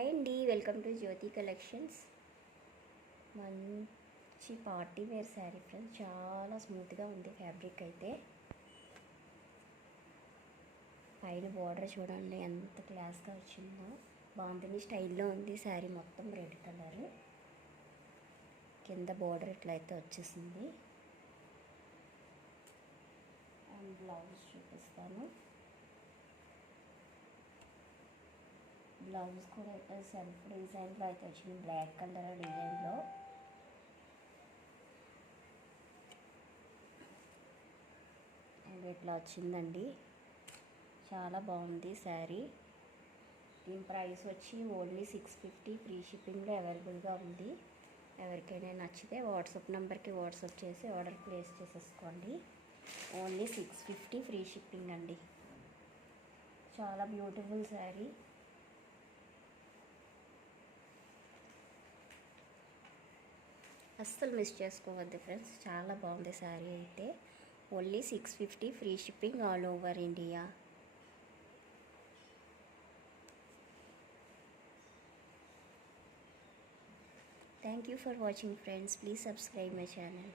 Hi అండి, welcome to Jyothi collections. మంచి party wear sari friends, చాలా స్మూత్గా ఉంది ఫ్యాబ్రిక్ అయితే. పైన బార్డర్ చూడండి ఎంత క్లాస్గా వచ్చిందో, బాందిని స్టైల్లో ఉంది శారీ. మొత్తం రెడ్ కలర్, కింద బార్డర్ ఇట్లయితే వచ్చేసింది. అండ్ బ్లౌజ్ చూపిస్తాను. బ్లౌజ్ కూడా అయితే సెల్ఫ్ డిజైన్లో అయితే వచ్చింది, బ్లాక్ కలర్ డిజైన్లో. అండ్ ఇట్లా వచ్చిందండి, చాలా బాగుంది శారీ. దీని ప్రైస్ వచ్చి ఓన్లీ 650, ఫ్రీ షిప్పింగ్లో అవైలబుల్గా ఉంది. ఎవరికైనా నచ్చితే వాట్సాప్ నెంబర్కి వాట్సాప్ చేసి ఆర్డర్ ప్లేస్ చేసేసుకోండి. ఓన్లీ 650 ఫ్రీ షిప్పింగ్ అండి. చాలా బ్యూటిఫుల్ శారీ. అస్సలు మిస్ చేసుకోవద్దు ఫ్రెండ్స్, చాలా బాగుంది శారీ అయితే. Only 650 free shipping all over India. Thank you for watching friends. Please subscribe my channel.